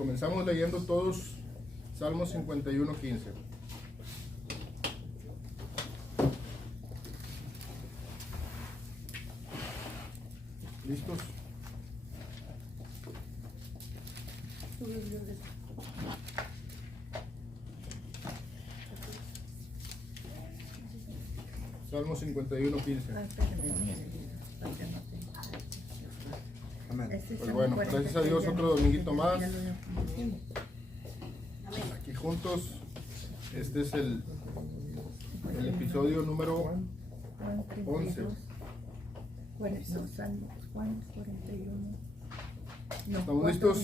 comenzamos leyendo todos Salmos 51:15. ¿Listos? Salmo 51:15. Amén. Pues bueno, gracias a Dios otro dominguito más. Aquí juntos. Este es el episodio número 11. ¿Estamos listos?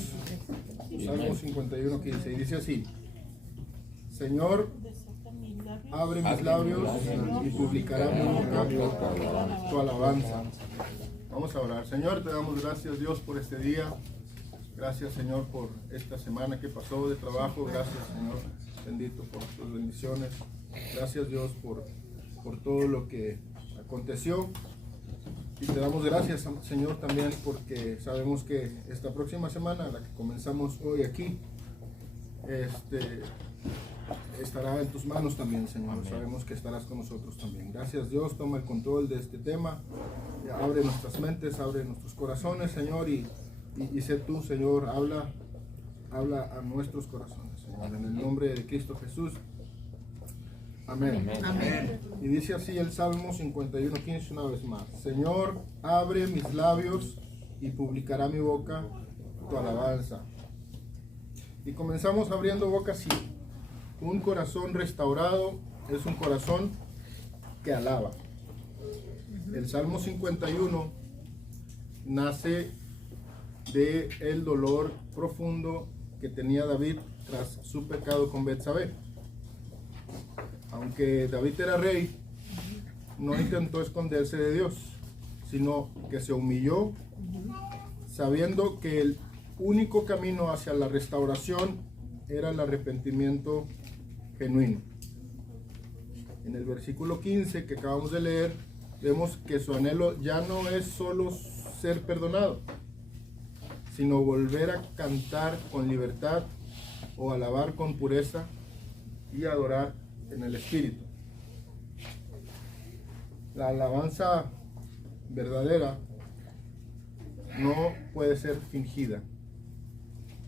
Salmo 51:15. Y dice así: Señor, abre mis labios y publicará mi boca tu alabanza. Vamos a orar. Señor, te damos gracias, Dios, por este día. Gracias, Señor, por esta semana que pasó de trabajo. Gracias, Señor, bendito, por tus bendiciones. Gracias, Dios, por todo lo que aconteció. Y te damos gracias, Señor, también porque sabemos que esta próxima semana, la que comenzamos hoy aquí, estará en tus manos también, Señor. Sabemos que estarás con nosotros también. Gracias, Dios. Toma el control de este tema. Abre nuestras mentes, abre nuestros corazones, Señor, y sé tú, Señor, habla a nuestros corazones, Señor, en el nombre de Cristo Jesús. Amén. Amén. Y dice así el Salmo 51:15 una vez más: Señor, abre mis labios y publicará mi boca tu alabanza. Y comenzamos abriendo boca así. Un corazón restaurado es un corazón que alaba. El Salmo 51 nace de el dolor profundo que tenía David tras su pecado con Betsabé. Aunque David era rey, no intentó esconderse de Dios, sino que se humilló, sabiendo que el único camino hacia la restauración era el arrepentimiento genuino. En el versículo 15 que acabamos de leer, vemos que su anhelo ya no es solo ser perdonado, sino volver a cantar con libertad o alabar con pureza y adorar en el Espíritu. La alabanza verdadera no puede ser fingida,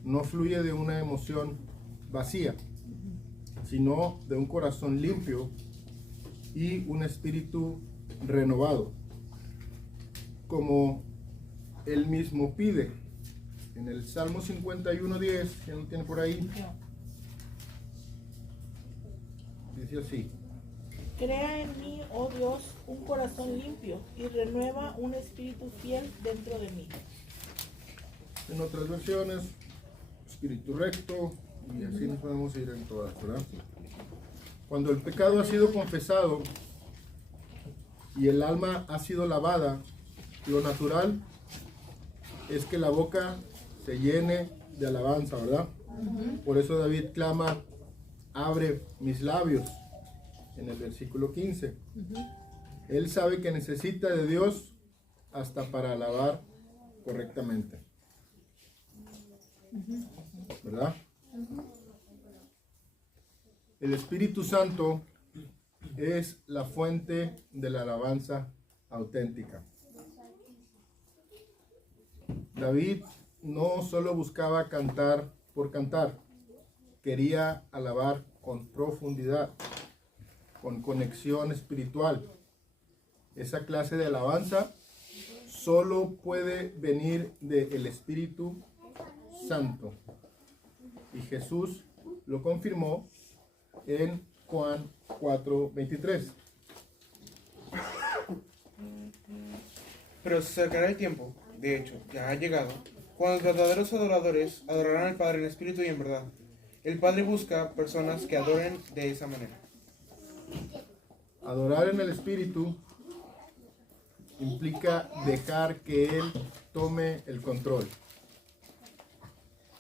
no fluye de una emoción vacía, sino de un corazón limpio y un espíritu renovado, como él mismo pide en el Salmo 51:10, que no tiene por ahí. Dice así: Crea en mí, oh Dios, un corazón limpio y renueva un espíritu fiel dentro de mí. En otras versiones, espíritu recto, y así nos podemos ir en todas, ¿verdad? Cuando el pecado ha sido confesado y el alma ha sido lavada, lo natural es que la boca se llene de alabanza, ¿verdad? Por eso David clama: abre mis labios, en el versículo 15. Él sabe que necesita de Dios hasta para alabar correctamente, ¿verdad? El Espíritu Santo es la fuente de la alabanza auténtica. David no solo buscaba cantar por cantar, quería alabar con profundidad, con conexión espiritual. Esa clase de alabanza solo puede venir del Espíritu Santo. Y Jesús lo confirmó en Juan 4:23. Pero se acercará el tiempo, de hecho, ya ha llegado, cuando los verdaderos adoradores adorarán al Padre en espíritu y en verdad. El Padre busca personas que adoren de esa manera. Adorar en el Espíritu implica dejar que Él tome el control,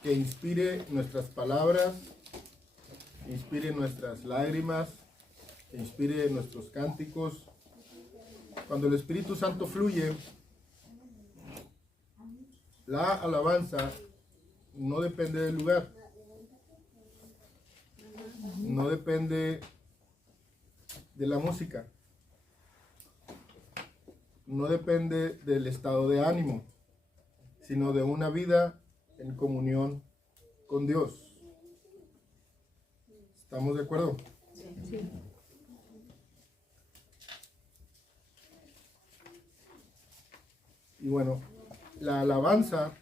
que inspire nuestras palabras, inspire nuestras lágrimas, que inspire nuestros cánticos. Cuando el Espíritu Santo fluye, la alabanza no depende del lugar, no depende de la música, no depende del estado de ánimo, sino de una vida en comunión con Dios. ¿Estamos de acuerdo? Sí. Y bueno, la alabanza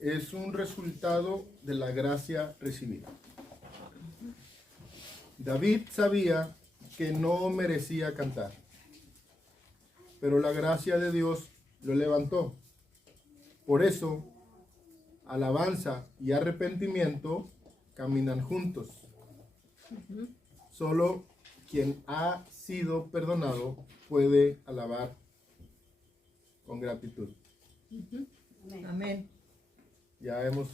es un resultado de la gracia recibida. David sabía que no merecía cantar, pero la gracia de Dios lo levantó. Por eso, alabanza y arrepentimiento caminan juntos. Solo quien ha sido perdonado puede alabar con gratitud. Amén. Ya hemos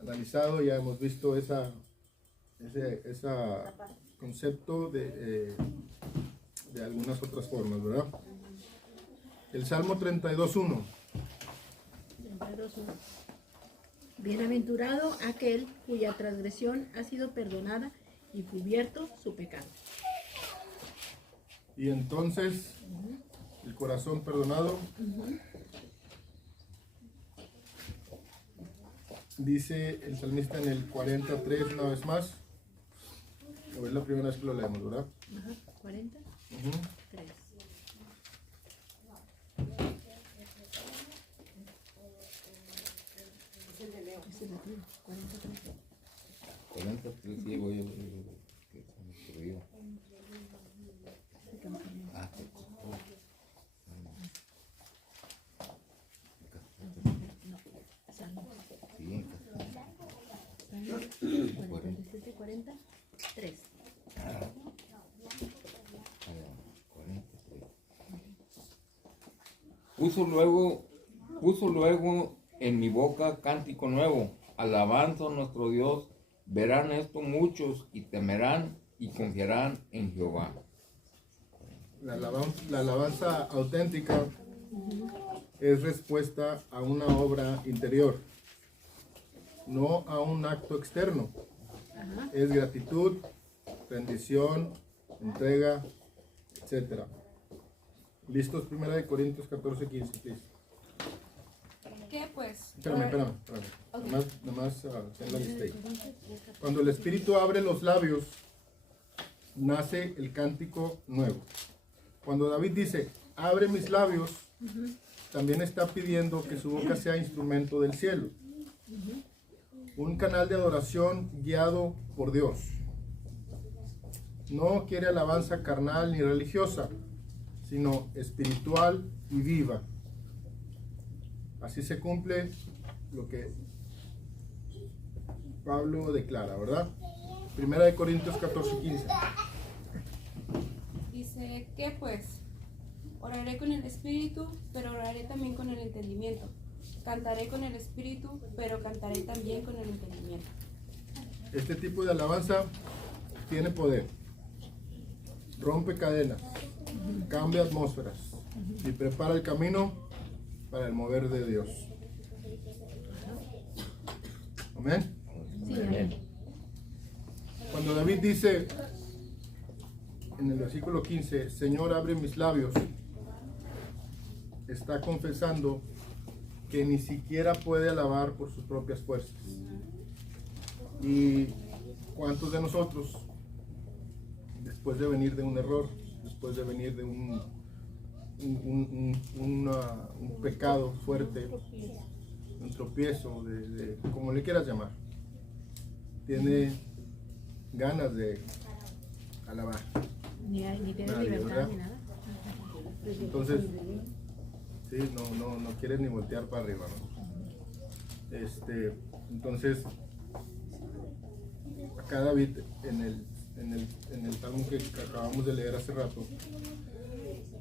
analizado, ya hemos visto ese concepto de algunas otras formas, ¿verdad? El Salmo 32:1. 32:1. Bienaventurado aquel cuya transgresión ha sido perdonada y cubierto su pecado. Y entonces, el corazón perdonado, dice el salmista en el 43 una vez más, o es la primera vez que lo leemos, ¿verdad? Ajá, 40. Ujú. 3. Ese es el primero, 43. 43, sí, voy a ver que se me ocurrió. Ah, Salmo. sí, Salmo 47, 43. 43. Puso luego en mi boca cántico nuevo, alabanza a nuestro Dios. Verán esto muchos y temerán y confiarán en Jehová. La alabanza auténtica es respuesta a una obra interior, no a un acto externo. Es gratitud, rendición, entrega, etc. ¿Listos? 1 Corintios 14:15, please. ¿Qué pues? Espérame. Ok. Nomás hacer la lista ahí. Cuando el Espíritu abre los labios, nace el cántico nuevo. Cuando David dice, abre mis labios, también está pidiendo que su boca sea instrumento del cielo. Un canal de adoración guiado por Dios. No quiere alabanza carnal ni religiosa, sino espiritual y viva. Así se cumple lo que Pablo declara, ¿verdad? 1 Corintios 14:15. Dice, ¿qué pues? Oraré con el espíritu, pero oraré también con el entendimiento. Cantaré con el espíritu, pero cantaré también con el entendimiento. Este tipo de alabanza tiene poder. Rompe cadenas, cambia atmósferas y prepara el camino para el mover de Dios. Amén. Sí, amén. Cuando David dice en el versículo 15, Señor, abre mis labios, está confesando que ni siquiera puede alabar por sus propias fuerzas. ¿Y cuántos de nosotros, después de venir de un error, después de venir de un pecado fuerte, un tropiezo, como le quieras llamar, tiene ganas de alabar? Ni tiene Nadie, libertad ¿verdad? ni nada. Entonces, sí, no quieres ni voltear para arriba, ¿no? Entonces, acá David, en el salmo que acabamos de leer hace rato,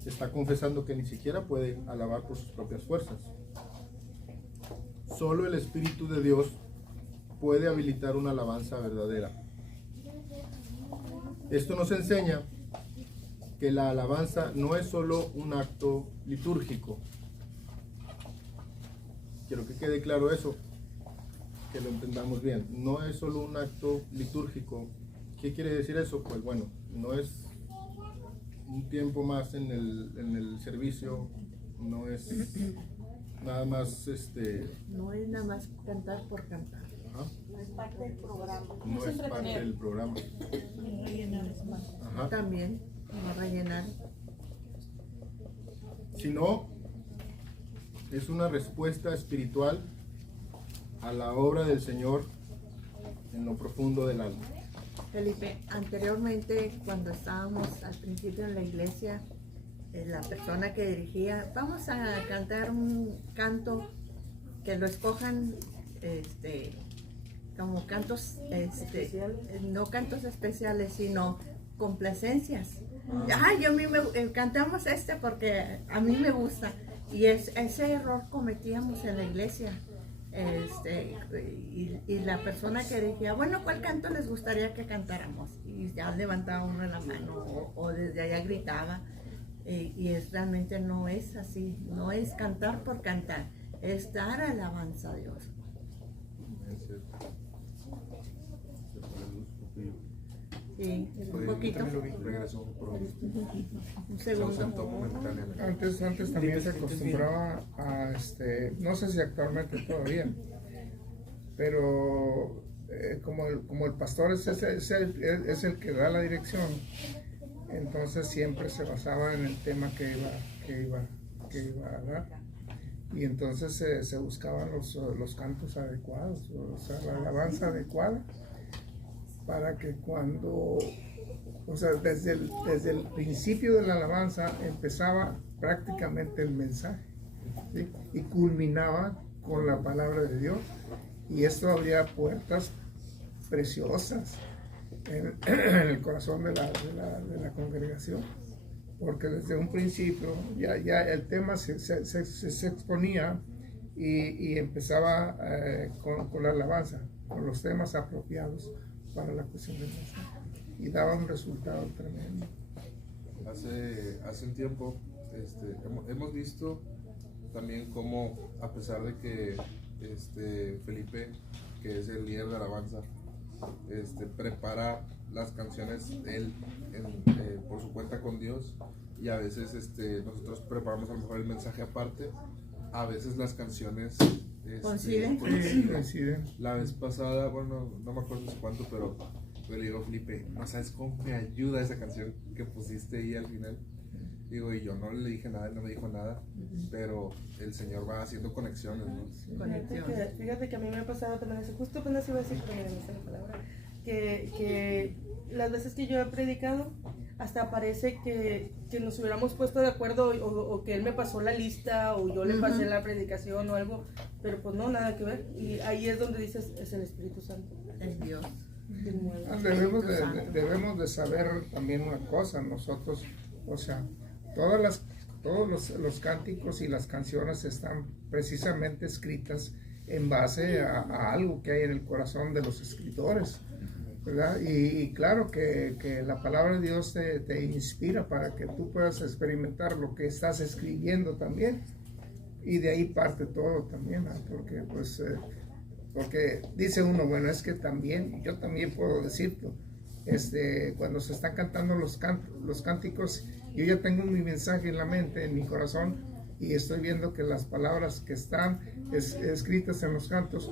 está confesando que ni siquiera puede alabar por sus propias fuerzas. Solo el Espíritu de Dios puede habilitar una alabanza verdadera. Esto nos enseña que la alabanza no es solo un acto litúrgico. Quiero que quede claro eso, que lo entendamos bien. No es solo un acto litúrgico. ¿Qué quiere decir eso? Pues bueno, no es un tiempo más en el servicio, no es nada más No es nada más cantar por cantar. ajá, No es parte del programa. no es parte del programa. No rellenar espacio. Ajá. También, no rellenar. Sino es una respuesta espiritual a la obra del Señor en lo profundo del alma. Felipe, anteriormente cuando estábamos al principio en la iglesia, la persona que dirigía, vamos a cantar un canto que lo escojan como cantos, no cantos especiales, sino complacencias. Ay, cantamos porque a mí me gusta. Y ese error cometíamos en la iglesia. Y la persona que decía, bueno, ¿cuál canto les gustaría que cantáramos? Y ya levantaba uno la mano o desde allá gritaba. Realmente no es así, no es cantar por cantar, es dar alabanza a Dios. Sí, un poquito. Un segundo. Antes también se acostumbraba a, no sé si actualmente todavía, pero como el pastor es el que da la dirección, entonces siempre se basaba en el tema que iba a dar. Y entonces se buscaban los cantos adecuados, o sea, la alabanza adecuada, para que desde el principio de la alabanza empezaba prácticamente el mensaje, ¿sí? Y culminaba con la palabra de Dios, y esto abría puertas preciosas en el corazón de la congregación, porque desde un principio ya el tema se exponía y empezaba con la alabanza, con los temas apropiados para la cuestión del mensaje, y daba un resultado tremendo. Hace un tiempo hemos visto también cómo, a pesar de que Felipe, que es el líder de alabanza, prepara las canciones él por su cuenta con Dios, y a veces nosotros preparamos a lo mejor el mensaje aparte, a veces las canciones ¿Coinciden? Coinciden. La vez pasada, bueno, no me acuerdo hace cuánto, pero le digo a Felipe, no sabes cómo me ayuda esa canción que pusiste ahí al final. Digo, y yo no le dije nada, él no me dijo nada, pero el Señor va haciendo conexiones, ¿no? Fíjate que a mí me ha pasado también eso, justo apenas iba a decir, pero me sale la palabra, que las veces que yo he predicado, hasta parece que nos hubiéramos puesto de acuerdo, o que él me pasó la lista, o yo le pasé la predicación o algo, pero pues no, nada que ver. Y ahí es donde dices, es el Espíritu Santo. Es Dios. Debemos de saber también una cosa, nosotros, o sea, todos los cánticos y las canciones están precisamente escritas en base a algo que hay en el corazón de los escritores, ¿verdad? Y claro que la palabra de Dios te inspira para que tú puedas experimentar lo que estás escribiendo también, y de ahí parte todo también, ¿no? Porque dice uno, bueno, es que también, yo también puedo decirlo, cuando se están cantando los cánticos, yo ya tengo mi mensaje en la mente, en mi corazón, y estoy viendo que las palabras que están escritas en los cantos,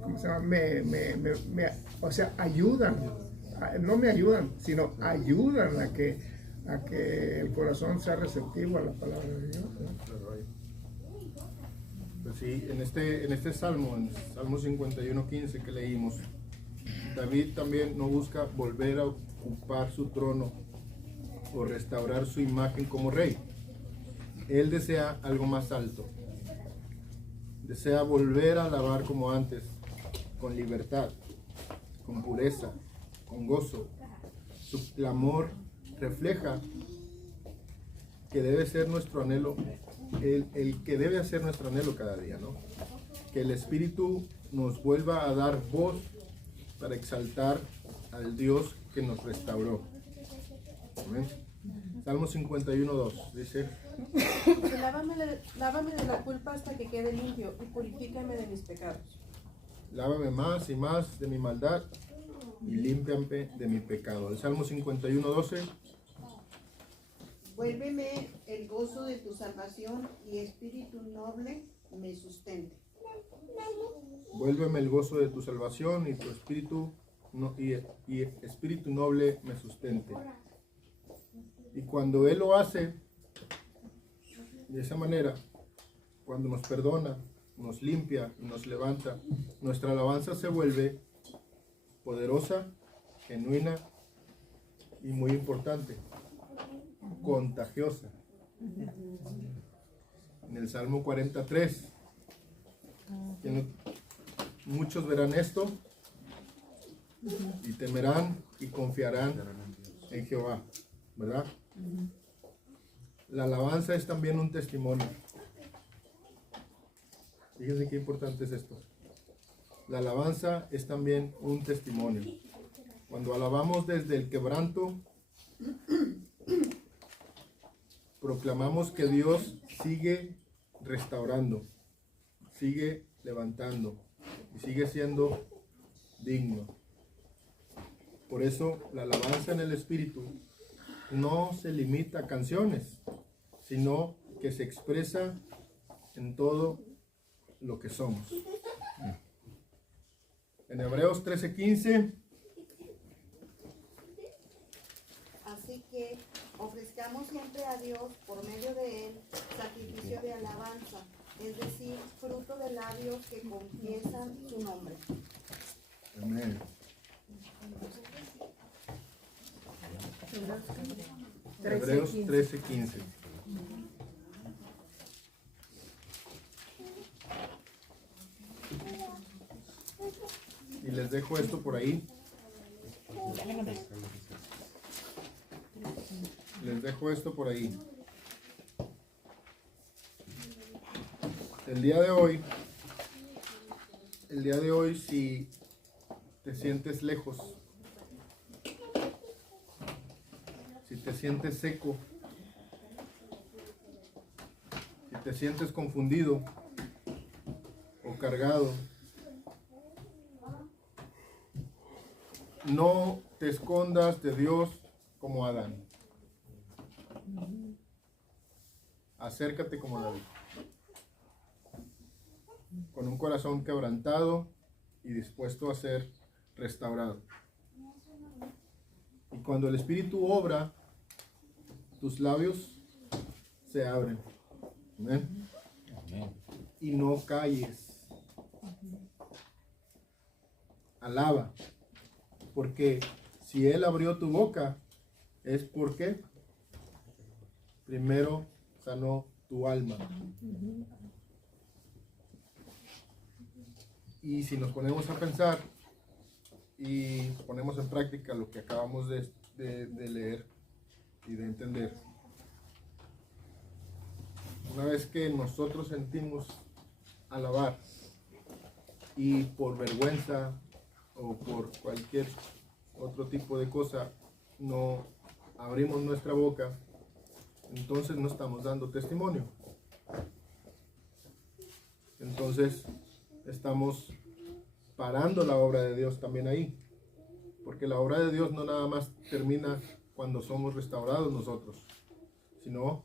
¿cómo se llama? O sea, ayudan, no me ayudan, sino ayudan a que el corazón sea receptivo a la palabra de Dios, ¿no? Pues sí, en este salmo, en Salmo 51:15 que leímos, David también no busca volver a ocupar su trono o restaurar su imagen como rey. Él desea algo más alto. Desea volver a alabar como antes, con libertad, con pureza, con gozo. Su clamor refleja que debe ser nuestro anhelo, el que debe hacer nuestro anhelo cada día, ¿no? Que el Espíritu nos vuelva a dar voz para exaltar al Dios que nos restauró. Amén. Salmo 51:2 dice: Lávame de la culpa hasta que quede limpio y purifícame de mis pecados. Lávame más y más de mi maldad y límpiame de mi pecado. El Salmo 51:12. Vuélveme el gozo de tu salvación y espíritu noble me sustente. Vuélveme el gozo de tu salvación y tu espíritu espíritu noble me sustente. Y cuando Él lo hace de esa manera, cuando nos perdona, nos limpia y nos levanta, nuestra alabanza se vuelve poderosa, genuina y muy importante, contagiosa. En el Salmo 43, muchos verán esto y temerán y confiarán en Jehová, ¿verdad? La alabanza es también un testimonio. Fíjense qué importante es esto. La alabanza es también un testimonio. Cuando alabamos desde el quebranto, proclamamos que Dios sigue restaurando, sigue levantando y sigue siendo digno. Por eso la alabanza en el Espíritu no se limita a canciones, sino que se expresa en todo lo que somos. En Hebreos 13:15. Así que ofrezcamos siempre a Dios por medio de Él sacrificio de alabanza, es decir, fruto de labios que confiesan su nombre. Amén. Hebreos 13:15. Y les dejo esto por ahí. Les dejo esto por ahí. El día de hoy, si te sientes lejos, si te sientes seco, si te sientes confundido o cargado, no te escondas de Dios como Adán. Acércate como David, con un corazón quebrantado y dispuesto a ser restaurado. Y cuando el Espíritu obra, tus labios se abren. Amén. Y no calles. Alaba. Porque si Él abrió tu boca, es porque primero sanó tu alma. Y si nos ponemos a pensar y ponemos en práctica lo que acabamos de leer y de entender, una vez que nosotros sentimos alabar y por vergüenza o por cualquier otro tipo de cosa no abrimos nuestra boca, entonces no estamos dando testimonio. Entonces estamos parando la obra de Dios también ahí, porque la obra de Dios no nada más termina cuando somos restaurados nosotros, sino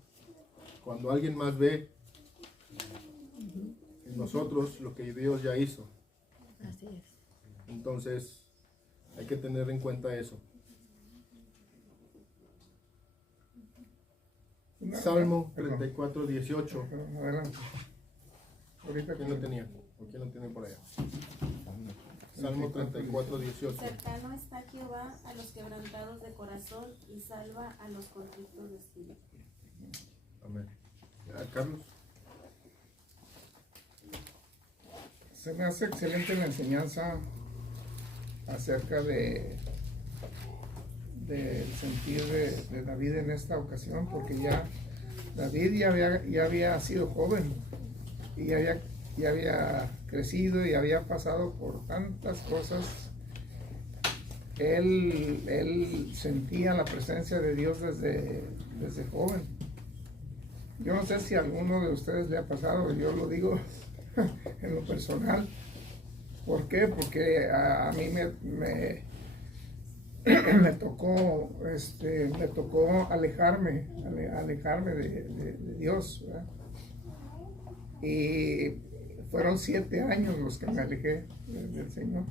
cuando alguien más ve en nosotros lo que Dios ya hizo. Así es. Entonces hay que tener en cuenta eso. Salmo 34:18. Adelante. Ahorita ¿Quién lo tenía? ¿O quién lo tiene por allá? Salmo 34:18. Cercano está Jehová a los quebrantados de corazón y salva a los contritos de espíritu. Amén. Carlos. Se me hace excelente la enseñanza acerca del sentir de David en esta ocasión, porque ya David ya había sido joven y ya había crecido y había pasado por tantas cosas él sentía la presencia de Dios desde joven. Yo no sé si a alguno de ustedes le ha pasado, yo lo digo en lo personal. ¿Por qué? Porque a mí me tocó alejarme de Dios, ¿verdad? Y fueron 7 años los que me alejé del Señor.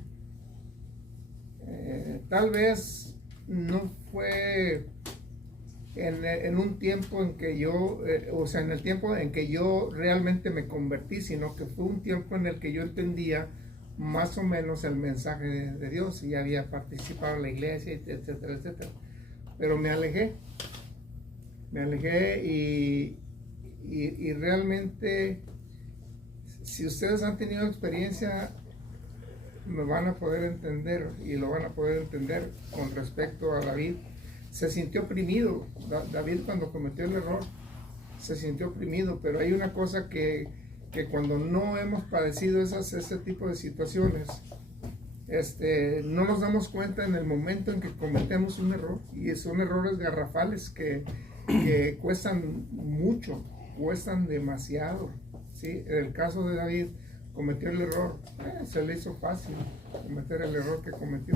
Tal vez no fue en un tiempo en que yo, en el tiempo en que yo realmente me convertí, sino que fue un tiempo en el que yo entendía más o menos el mensaje de Dios y había participado en la iglesia, etcétera, etcétera. Pero me alejé y realmente, si ustedes han tenido experiencia, me van a poder entender y lo van a poder entender con respecto a David. Se sintió oprimido. David, cuando cometió el error, se sintió oprimido, pero hay una cosa que cuando no hemos padecido ese tipo de situaciones, no nos damos cuenta en el momento en que cometemos un error, y son errores garrafales que cuestan mucho, cuestan demasiado, ¿sí? En el caso de David, cometió el error, se le hizo fácil cometer el error que cometió.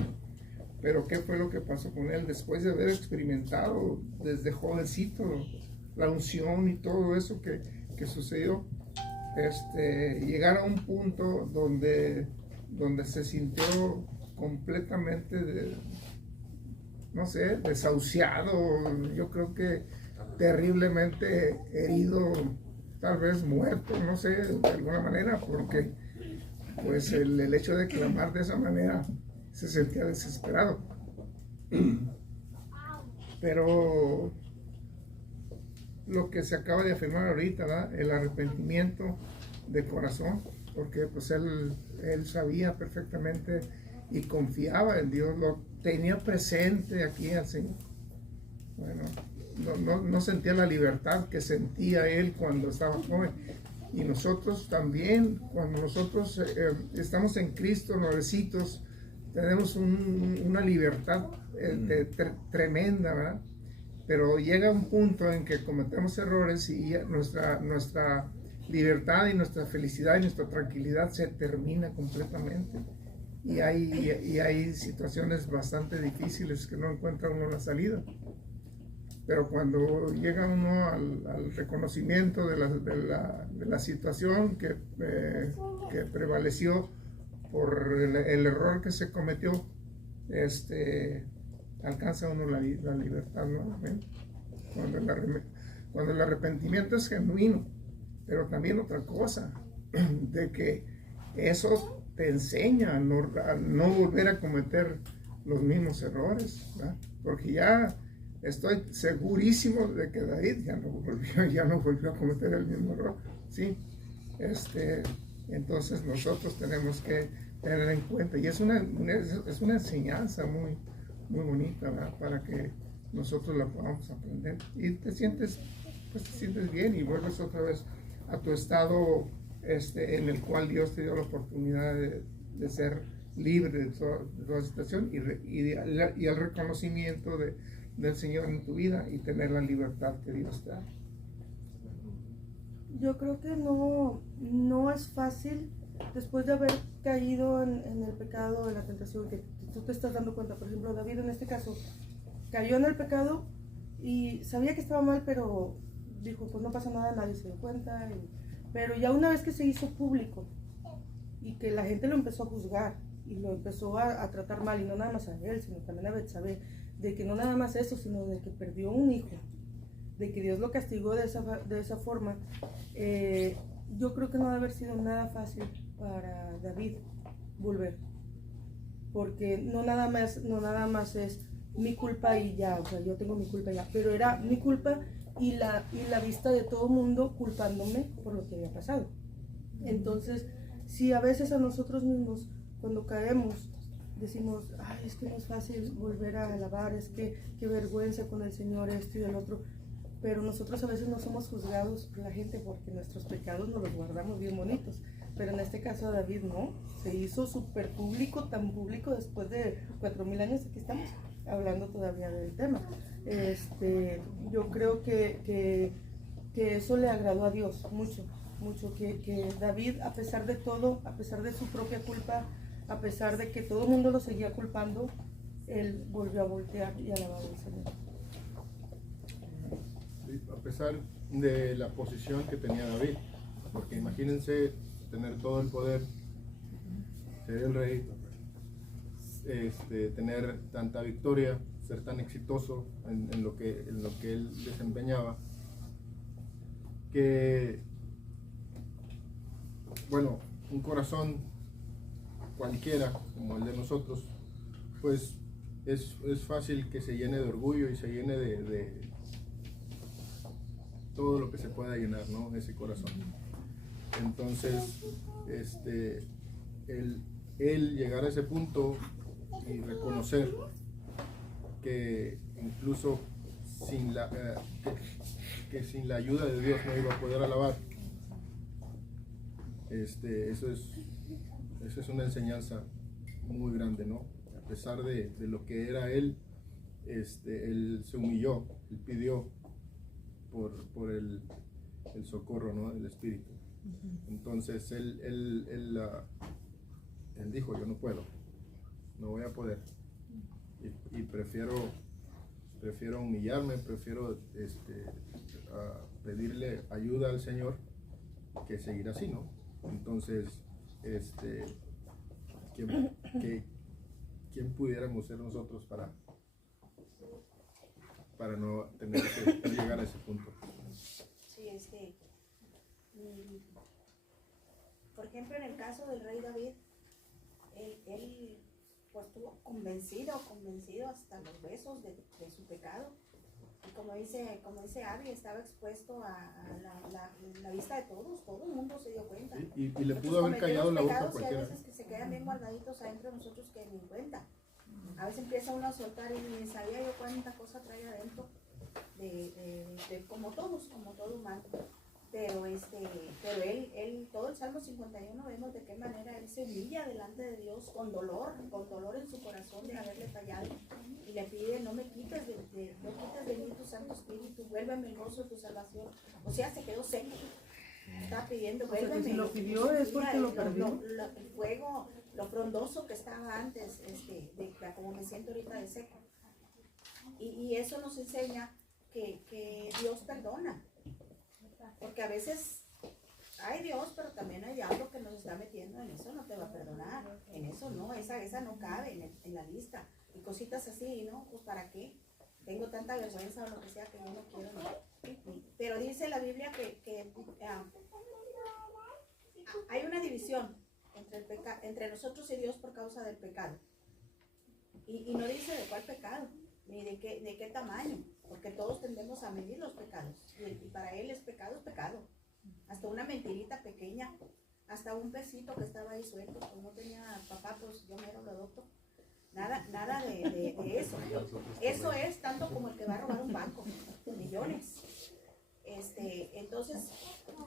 Pero ¿qué fue lo que pasó con él? Después de haber experimentado desde jovencito la unción y todo eso que sucedió, llegar a un punto donde se sintió completamente, desahuciado, yo creo que terriblemente herido, tal vez muerto, no sé, de alguna manera, porque pues el hecho de clamar de esa manera se sentía desesperado. Pero lo que se acaba de afirmar ahorita, ¿verdad? El arrepentimiento de corazón, porque pues él sabía perfectamente y confiaba en Dios, lo tenía presente aquí al Señor. Bueno, no sentía la libertad que sentía él cuando estaba joven. Y nosotros también, cuando nosotros estamos en Cristo, nuevecitos, tenemos una libertad tremenda, ¿verdad? Pero llega un punto en que cometemos errores y nuestra libertad y nuestra felicidad y nuestra tranquilidad se termina completamente. Y hay situaciones bastante difíciles que no encuentra uno la salida. Pero cuando llega uno al reconocimiento de la situación que prevaleció por el error que se cometió, alcanza uno la libertad nuevamente. Cuando el arrepentimiento es genuino, pero también otra cosa, de que eso te enseña a no volver a cometer los mismos errores, ¿verdad? Porque ya estoy segurísimo de que David ya no volvió a cometer el mismo error, ¿sí? Entonces nosotros tenemos que tener en cuenta, y es una enseñanza muy, muy bonita, ¿verdad? Para que nosotros la podamos aprender y te sientes bien y vuelves otra vez a tu estado en el cual Dios te dio la oportunidad de ser libre de toda situación y al reconocimiento del Señor en tu vida y tener la libertad que Dios te da. Yo creo que no es fácil después de haber caído en el pecado, en la tentación, que tú te estás dando cuenta. Por ejemplo, David en este caso cayó en el pecado y sabía que estaba mal, pero dijo, pues no pasa nada, nadie se dio cuenta. Pero ya una vez que se hizo público y que la gente lo empezó a juzgar y lo empezó a tratar mal, y no nada más a él, sino también a Betsabé, de que no nada más eso, sino de que perdió un hijo, de que Dios lo castigó de esa forma, yo creo que no debe haber sido nada fácil para David volver, porque no nada más es mi culpa y ya, o sea, yo tengo mi culpa ya, pero era mi culpa y la vista de todo el mundo culpándome por lo que había pasado. Entonces, si a veces a nosotros mismos, cuando caemos, decimos, ay, es que no es fácil volver a alabar, es que qué vergüenza con el Señor, esto y el otro, pero nosotros a veces no somos juzgados por la gente porque nuestros pecados nos los guardamos bien bonitos. pero en este caso David no, se hizo súper público, tan público después de 4000 años, aquí estamos hablando todavía del tema. Yo creo que eso le agradó a Dios mucho, mucho, que David, a pesar de todo, a pesar de su propia culpa, a pesar de que todo el mundo lo seguía culpando, él volvió a voltear y alabar al Señor. A pesar de la posición que tenía David, porque imagínense tener todo el poder, ser el rey, tener tanta victoria, ser tan exitoso en lo que él desempeñaba, que, bueno, un corazón cualquiera como el de nosotros, pues es fácil que se llene de orgullo y se llene de todo lo que se pueda llenar, ¿no? Ese corazón. Entonces, el llegar a ese punto y reconocer que incluso sin que sin la ayuda de Dios no iba a poder alabar, eso es una enseñanza muy grande, ¿no? A pesar de lo que era él se humilló, él pidió por el socorro, ¿no? Del Espíritu. Entonces él dijo, yo no puedo, no voy a poder, y prefiero humillarme, prefiero pedirle ayuda al Señor que seguir así, ¿no? Entonces, ¿quién pudiéramos ser nosotros para no tener que llegar a ese punto? Sí, por ejemplo, en el caso del rey David, él pues estuvo convencido hasta los huesos de su pecado. Y como dice Abby, estaba expuesto a la vista de todos, todo el mundo se dio cuenta. Y le pudo haber callado la boca a cualquiera. Y a veces que se quedan bien guardaditos adentro de nosotros que ni en cuenta. A veces empieza uno a soltar y ni sabía yo cuánta cosa trae adentro, como todo humano. Pero él, todo el Salmo 51 vemos de qué manera él se humilla delante de Dios con dolor en su corazón de haberle fallado, y le pide, no quites de mí tu Santo Espíritu, vuélveme el gozo de tu salvación. O sea, se quedó seco, estaba pidiendo, vuélveme. Si lo pidió es porque lo perdió. El fuego, lo frondoso que estaba antes, como me siento ahorita de seco. Y eso nos enseña que Dios perdona. Porque a veces hay Dios, pero también hay algo que nos está metiendo en eso, no te va a perdonar, en eso no, esa no cabe en la lista. Y cositas así, ¿no? Pues ¿para qué? Tengo tanta vergüenza o lo que sea que yo no quiero, ¿no? Pero dice la Biblia que hay una división entre nosotros y Dios por causa del pecado. Y no dice de cuál pecado, ni de qué tamaño, porque todos tendemos a medir los pecados, y para él es pecado, hasta una mentirita pequeña, hasta un pesito que estaba ahí suelto, como no tenía papá, pues yo mero lo adopto, nada de eso. Eso es tanto como el que va a robar un banco, millones. Entonces,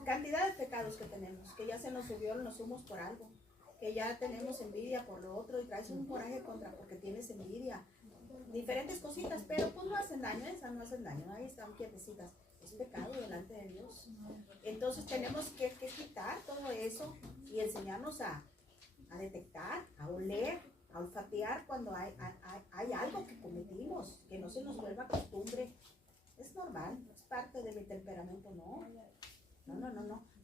cantidad de pecados que tenemos, que ya se nos subió los humos por algo, que ya tenemos envidia por lo otro y traes un coraje porque tienes envidia, diferentes cositas, pero pues no hacen daño, esas no hacen daño, ahí están quietecitas, es pecado delante de Dios. Entonces tenemos que quitar todo eso y enseñarnos a detectar, a oler, a olfatear cuando hay algo que cometimos, que no se nos vuelva costumbre. Es normal, es parte de mi temperamento, no,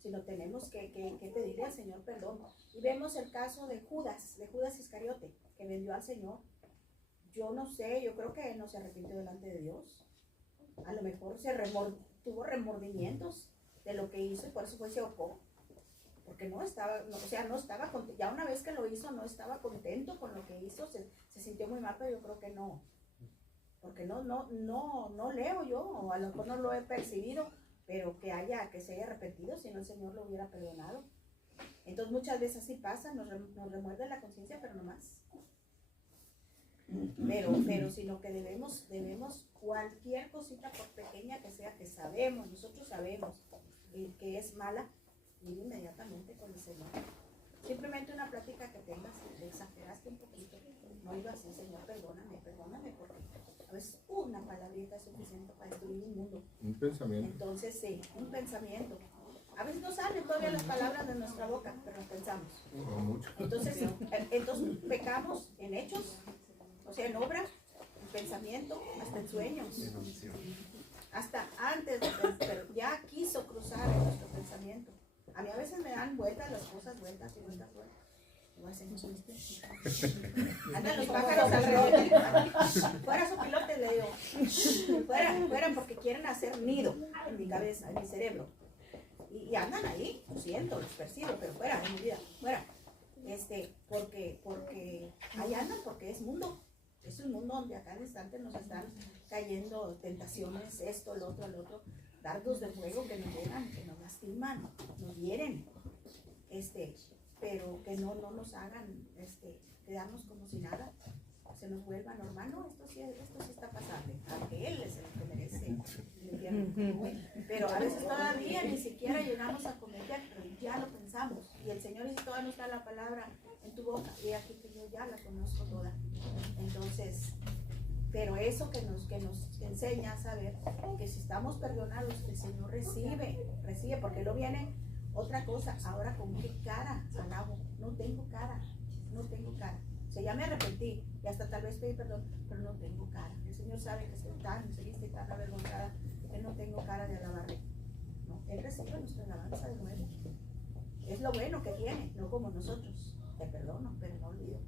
sino tenemos que pedirle al Señor perdón. Y vemos el caso de Judas Iscariote, que vendió al Señor. Yo no sé, yo creo que él no se arrepintió delante de Dios. A lo mejor tuvo remordimientos de lo que hizo y por eso se ahogó. Porque no estaba contento. Ya una vez que lo hizo, no estaba contento con lo que hizo, se sintió muy mal, pero yo creo que no. Porque no leo yo, o a lo mejor no lo he percibido, pero que se haya arrepentido, si no el Señor lo hubiera perdonado. Entonces muchas veces así pasa, nos remuerde la conciencia, pero no más. Pero sino que debemos cualquier cosita, por pequeña que sea, que nosotros sabemos que es mala, ir inmediatamente con el Señor. Simplemente una plática que tengas, le exageraste un poquito, no iba así, Señor, perdóname, porque a veces una palabrita es suficiente para destruir un mundo. Un pensamiento. Entonces, sí, un pensamiento. A veces no salen todavía las palabras de nuestra boca, pero las pensamos. No mucho. Entonces, sí, entonces pecamos en hechos, o sea, en obra, en pensamiento, hasta en sueños. Hasta antes, pero ya quiso cruzar en nuestro pensamiento. A mí a veces me dan vueltas las cosas, vueltas y vueltas. Voy a hacer un chiste. Andan los pájaros alrededor. Fuera su pilote, le digo. Fuera porque quieren hacer nido en mi cabeza, en mi cerebro. Y andan ahí, lo siento, los percibo, pero fuera de mi vida, fuera. Porque ahí andan, porque es mundo. Es un mundo donde a cada instante nos están cayendo tentaciones, esto, lo otro, dardos de fuego que nos llegan, que nos lastiman, nos hieren, pero que no nos hagan quedarnos como si nada, se nos vuelva normal. No, esto sí está pasando, aunque Él es el que merece el infierno. Pero a veces todavía ni siquiera llegamos a cometer, pero ya lo pensamos. Y el Señor dice, todavía no está la palabra en tu boca, y aquí que yo ya la conozco toda. Entonces, pero eso que nos enseña a saber que si estamos perdonados, el Señor recibe, porque luego viene otra cosa. Ahora, ¿con qué cara alabo? No tengo cara. O sea, ya me arrepentí y hasta tal vez pedí perdón, pero no tengo cara. El Señor sabe que estoy tan triste y tan avergonzada que no tengo cara de alabarle. No, Él recibe nuestra alabanza de nuevo. Es lo bueno que tiene, no como nosotros. Te perdono, pero no olvido.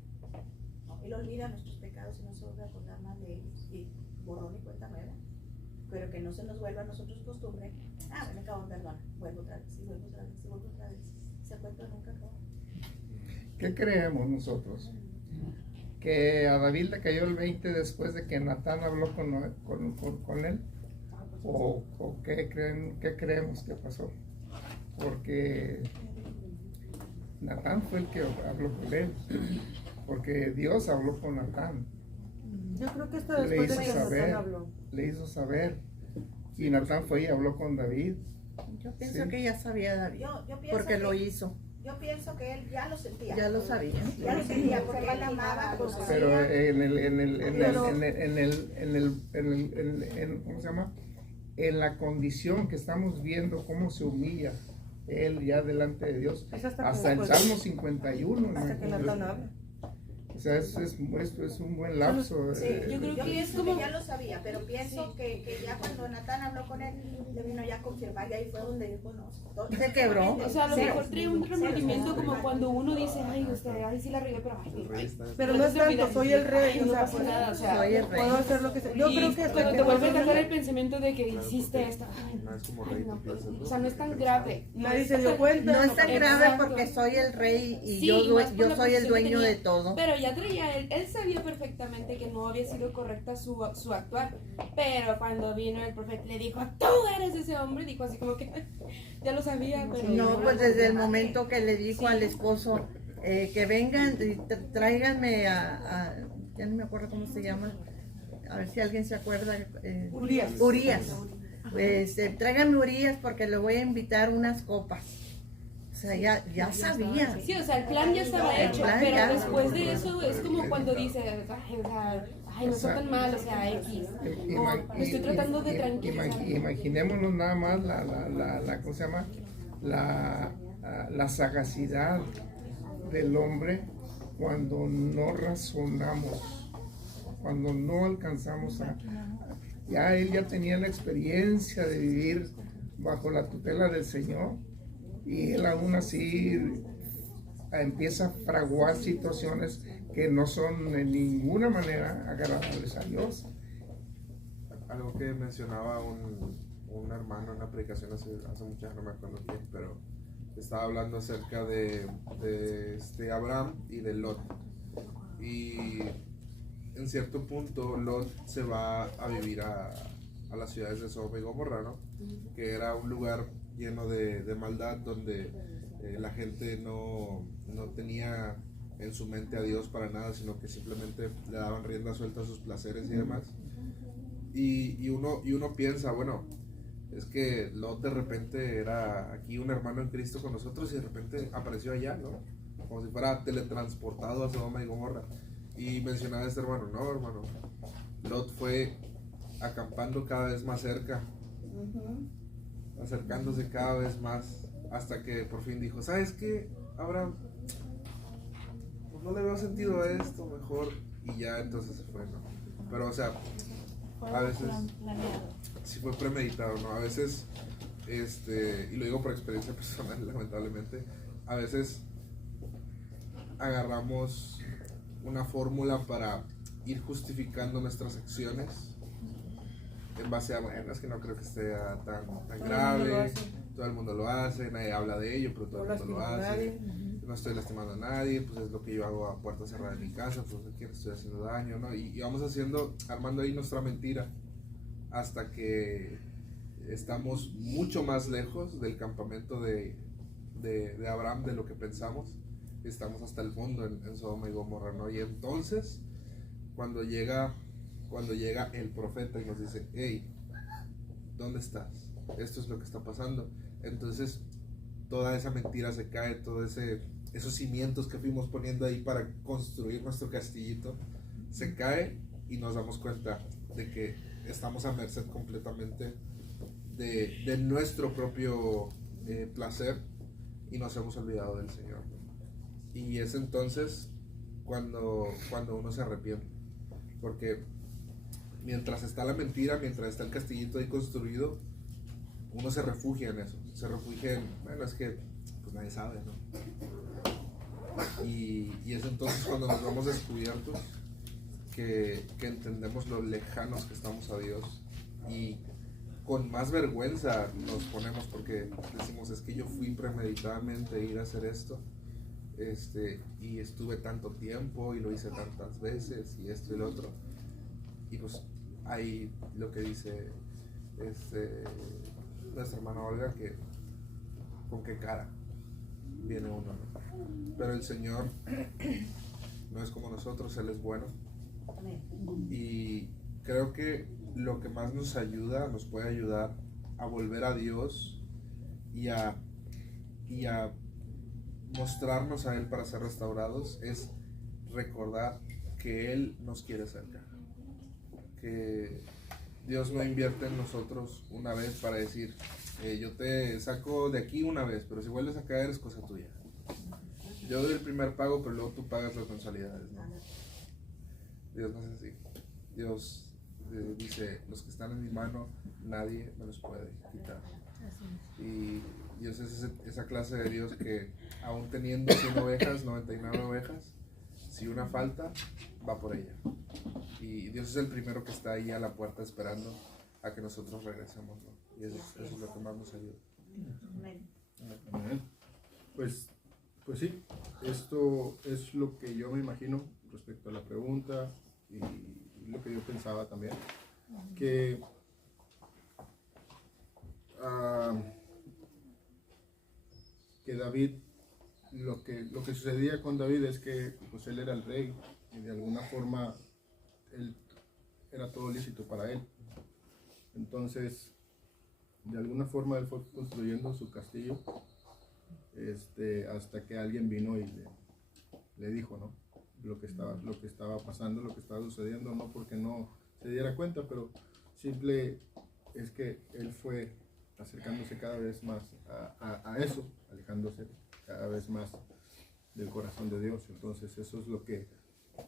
No, Él olvida nuestros pecados y no se vuelve a acordar más de ellos. Y borrón y cuenta nueva. Pero que no se nos vuelva a nosotros costumbre. Me acabo de perdonar. Vuelvo otra vez, y vuelvo otra vez, y vuelvo otra vez. Ese cuento nunca acaba. ¿Qué creemos nosotros? ¿Que a David le cayó el 20 después de que Natán habló con él? ¿O qué creemos que pasó? Porque Natán fue el que habló con él, porque Dios habló con Natán. Yo creo que esto después de que Natán habló. Le hizo saber, y Natán fue y habló con David. Yo pienso que ya sabía David, yo pienso porque lo hizo. Yo pienso que él ya lo sentía. Ya lo sabía. Ya lo sentía porque él amaba. Pero ¿cómo se llama? En la condición que estamos viendo cómo se humilla él ya delante de Dios, hasta el Salmo 51. Hasta que Natán habla. O sea, esto es un buen lapso. Sí, yo creo que es como... ya lo sabía, pero pienso que ya cuando Natán habló con él, le vino ya a confirmar, y ahí fue donde dijo, no, se quebró. O sea, a lo mejor trae un remordimiento como cuando uno dice, ay, sí la regué, pero no es tanto, soy el rey, no pasa nada, o sea, soy el rey. Puedo hacer lo que sea. Yo creo que cuando te vuelve a casar el pensamiento de que hiciste esto, o sea, no es tan grave. Nadie se dio cuenta. No es tan grave porque soy el rey y Sí, yo soy el dueño de todo. Pero ya traía él sabía perfectamente que no había sido correcta su actuar, pero cuando vino el profeta le dijo, tú eres ese hombre, dijo así como que ya lo sabía, pero no, pues desde el momento que le dijo al esposo que vengan y tráiganme ya no me acuerdo cómo se llama, a ver si alguien se acuerda, Urias. Pues tráiganme Urias porque le voy a invitar unas copas. O sea, ya sabía. Sí, o sea, el plan ya estaba hecho, pero después de eso es como cuando dice, ay, no son tan mal, o sea, X. Me estoy tratando de tranquilizar. Imaginémonos nada más la ¿cómo se llama? La sagacidad del hombre cuando no razonamos, cuando no alcanzamos él ya tenía la experiencia de vivir bajo la tutela del Señor. Y él aún así empieza a fraguar situaciones que no son de ninguna manera agradables a Dios. Algo que mencionaba un hermano en una predicación hace muchas, no me acuerdo quién, pero estaba hablando acerca de Abraham y de Lot. Y en cierto punto Lot se va a vivir a las ciudades de Sodoma y Gomorra, ¿no? Que era un lugar lleno de maldad, donde la gente no tenía en su mente a Dios para nada, sino que simplemente le daban rienda suelta a sus placeres y demás. Y uno piensa, bueno, es que Lot de repente era aquí un hermano en Cristo con nosotros y de repente apareció allá, ¿no? Como si fuera teletransportado a Sodoma y Gomorra. Y mencionaba a este hermano, no, hermano, Lot fue acampando cada vez más cerca, acercándose cada vez más, hasta que por fin dijo, ¿sabes qué, Abraham? Pues no le veo sentido a esto, mejor. Y ya entonces se fue, ¿no? Pero o sea, a veces sí fue premeditado, ¿no? A veces, y lo digo por experiencia personal, lamentablemente, a veces agarramos una fórmula para ir justificando nuestras acciones en base a, bueno, es que no creo que sea tan grave, todo el mundo lo hace, nadie habla de ello, pero todo el mundo lo hace, no estoy lastimando a nadie, pues es lo que yo hago a puerta cerrada en mi casa, pues a quién estoy haciendo daño, ¿no? Y vamos armando ahí nuestra mentira, hasta que estamos mucho más lejos del campamento de Abraham de lo que pensamos. Estamos hasta el fondo en Sodoma y Gomorra, ¿no? Y entonces, cuando llega el profeta y nos dice, hey, ¿dónde estás? Esto es lo que está pasando. Entonces, toda esa mentira se cae, todos esos cimientos que fuimos poniendo ahí para construir nuestro castillito, se cae y nos damos cuenta de que estamos a merced completamente de nuestro propio placer y nos hemos olvidado del Señor. Y es entonces cuando uno se arrepiente, porque mientras está la mentira, mientras está el castillito ahí construido, uno se refugia en eso, se refugia en, bueno, es que pues nadie sabe, ¿no? Y es entonces cuando nos vamos descubiertos que entendemos lo lejanos que estamos a Dios, y con más vergüenza nos ponemos porque decimos, es que yo fui premeditadamente a ir a hacer esto, y estuve tanto tiempo y lo hice tantas veces y esto y lo otro, y pues ahí lo que dice nuestra hermana Olga, que con qué cara viene uno, ¿no? Pero el Señor no es como nosotros, Él es bueno. Y creo que lo que más nos puede ayudar a volver a Dios y a mostrarnos a Él para ser restaurados es recordar que Él nos quiere cerca, que Dios no invierte en nosotros una vez para decir, yo te saco de aquí una vez, pero si vuelves a caer es cosa tuya. Yo doy el primer pago, pero luego tú pagas las mensualidades, ¿no? Dios no es así. Dios dice, los que están en mi mano, nadie me los puede quitar. Y Dios es esa clase de Dios que, aún teniendo 100 ovejas, 99 ovejas, si una falta, va por ella. Y Dios es el primero que está ahí a la puerta esperando a que nosotros regresemos, ¿no? Y eso es lo que más nos ayuda. Amén. Pues sí, esto es lo que yo me imagino respecto a la pregunta y lo que yo pensaba también, que David, lo que sucedía con David es que pues él era el rey y de alguna forma era todo lícito para él. Entonces, de alguna forma él fue construyendo su castillo hasta que alguien vino y le dijo, ¿no? Lo que estaba pasando, lo que estaba sucediendo, no porque no se diera cuenta, pero simple es que él fue acercándose cada vez más a eso, alejándose cada vez más del corazón de Dios. Entonces eso es lo que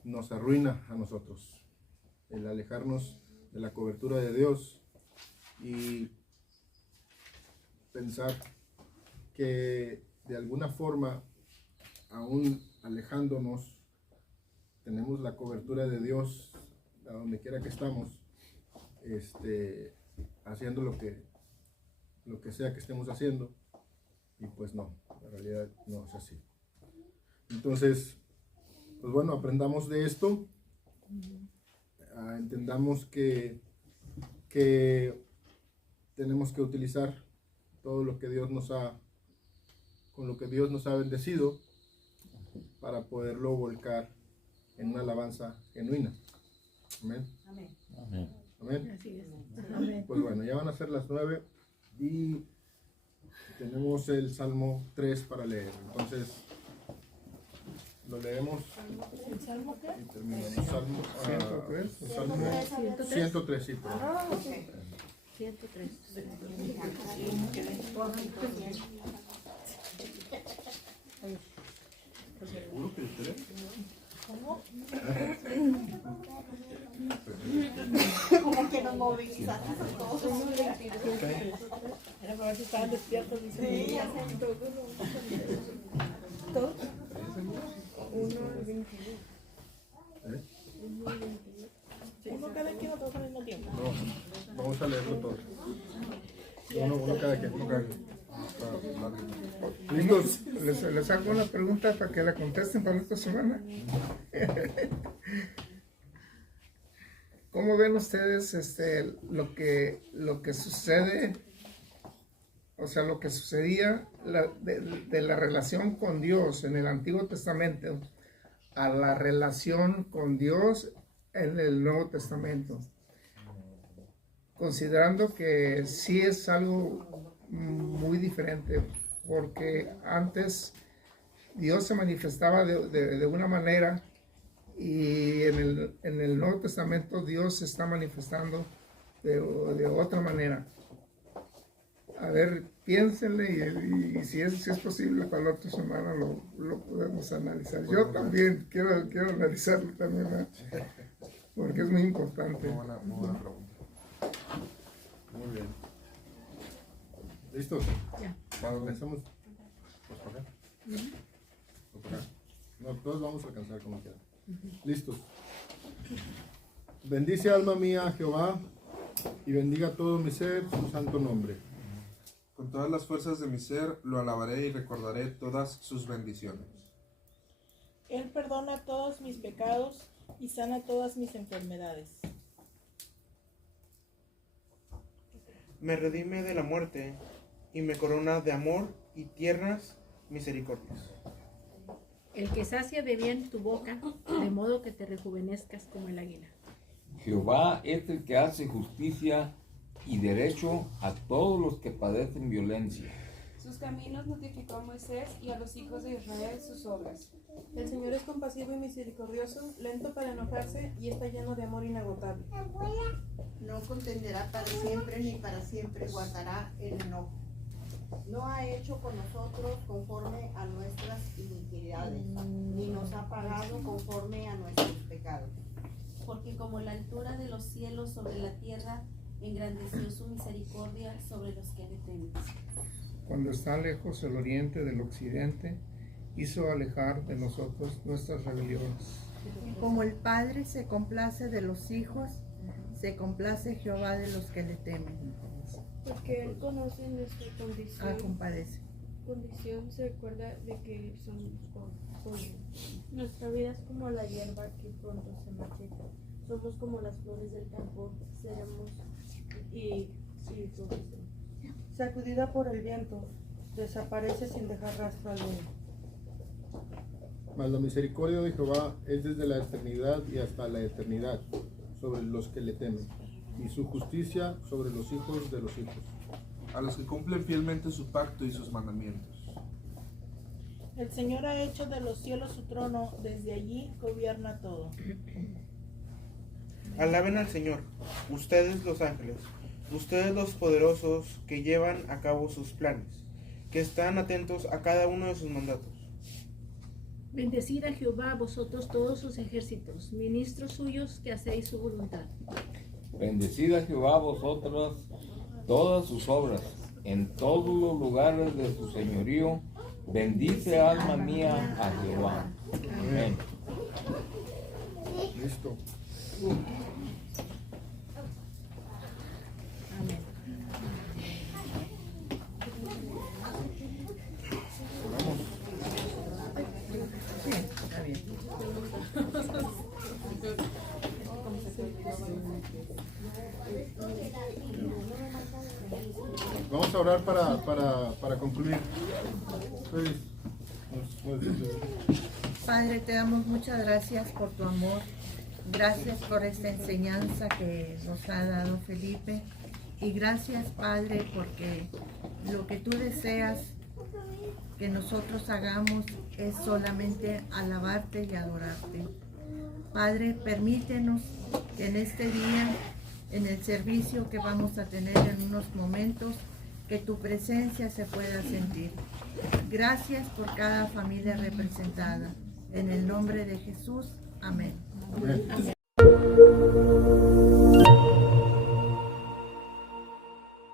nos arruina a nosotros, el alejarnos de la cobertura de Dios y pensar que de alguna forma, aún alejándonos, tenemos la cobertura de Dios a donde quiera que estamos, haciendo lo que sea que estemos haciendo, y pues no, en realidad no es así. Entonces, pues bueno, aprendamos de esto, entendamos que tenemos que utilizar todo lo que Dios con lo que Dios nos ha bendecido para poderlo volcar en una alabanza genuina. Amén. Amén. Amén. Amén. Así es. Amén. Pues bueno, ya van a ser las 9. Y tenemos el Salmo 3 para leer. Entonces, lo leemos ¿El salmo qué? y terminamos. Salmo 103, sí, perdón. 103. ¿Seguro que el 3? ¿Cómo? Como que nos movilizaste todos. Era para ver si estaban despiertos. Dice. Sí, ya sé. ¿Todos? 1 al 22. Uno cada quien o todos al mismo tiempo. No, vamos a leerlo todo. Uno cada quien. ¿Listos? Les hago una pregunta para que la contesten para esta semana. ¿Cómo ven ustedes lo que sucede, o sea, lo que sucedía de la relación con Dios en el Antiguo Testamento a la relación con Dios en el Nuevo Testamento? Considerando que sí es algo muy diferente, porque antes Dios se manifestaba de una manera y en el Nuevo Testamento Dios se está manifestando de otra manera. A ver, piénsenle y si es posible para la otra semana lo podemos analizar. Yo también quiero analizarlo también, ¿verdad? Porque es muy importante. Muy buena pregunta. Muy bien. ¿Listos? Ya. Comenzamos. Pues por acá. O por acá. No, todos vamos a alcanzar como quieran. Listos. Bendice alma mía a Jehová y bendiga todo mi ser su santo nombre. Con todas las fuerzas de mi ser lo alabaré y recordaré todas sus bendiciones. Él perdona todos mis pecados y sana todas mis enfermedades. Me redime de la muerte y me corona de amor y tiernas misericordias. El que sacia de bien tu boca, de modo que te rejuvenezcas como el águila. Jehová es el que hace justicia y derecho a todos los que padecen violencia. Sus caminos notificó a Moisés y a los hijos de Israel sus obras. El Señor es compasivo y misericordioso, lento para enojarse y está lleno de amor inagotable. No contenderá para siempre, ni para siempre guardará el enojo. No ha hecho con nosotros conforme a nuestras iniquidades, ni nos ha pagado conforme a nuestros pecados. Porque como la altura de los cielos sobre la tierra, engrandeció su misericordia sobre los que le temen. Cuando está lejos el oriente del occidente, hizo alejar de nosotros nuestras rebeliones. Como el Padre se complace de los hijos, se complace Jehová de los que le temen. Porque Él conoce nuestra condición. Compadece. Condición se recuerda de que somos polvo. Nuestra vida es como la hierba que pronto se marchita. Somos como las flores del campo, seremos y florecemos. Sacudida por el viento, desaparece sin dejar rastro alguno. Mas la misericordia de Jehová es desde la eternidad y hasta la eternidad sobre los que le temen, y su justicia sobre los hijos de los hijos. A los que cumplen fielmente su pacto y sus mandamientos. El Señor ha hecho de los cielos su trono, desde allí gobierna todo. Alaben al Señor, ustedes los ángeles, ustedes los poderosos que llevan a cabo sus planes, que están atentos a cada uno de sus mandatos. Bendecid a Jehová vosotros todos sus ejércitos, ministros suyos que hacéis su voluntad. Bendecid a Jehová vosotras todas sus obras, en todos los lugares de su señorío. Bendice alma mía a Jehová. Amén. Listo. Amén. Está bien. Vamos a orar para concluir. Padre, te damos muchas gracias por tu amor. Gracias por esta enseñanza que nos ha dado Felipe. Y gracias, Padre, porque lo que tú deseas que nosotros hagamos es solamente alabarte y adorarte. Padre, permítenos que en este día, en el servicio que vamos a tener en unos momentos, que tu presencia se pueda sentir. Gracias por cada familia representada. En el nombre de Jesús. Amén. Amén.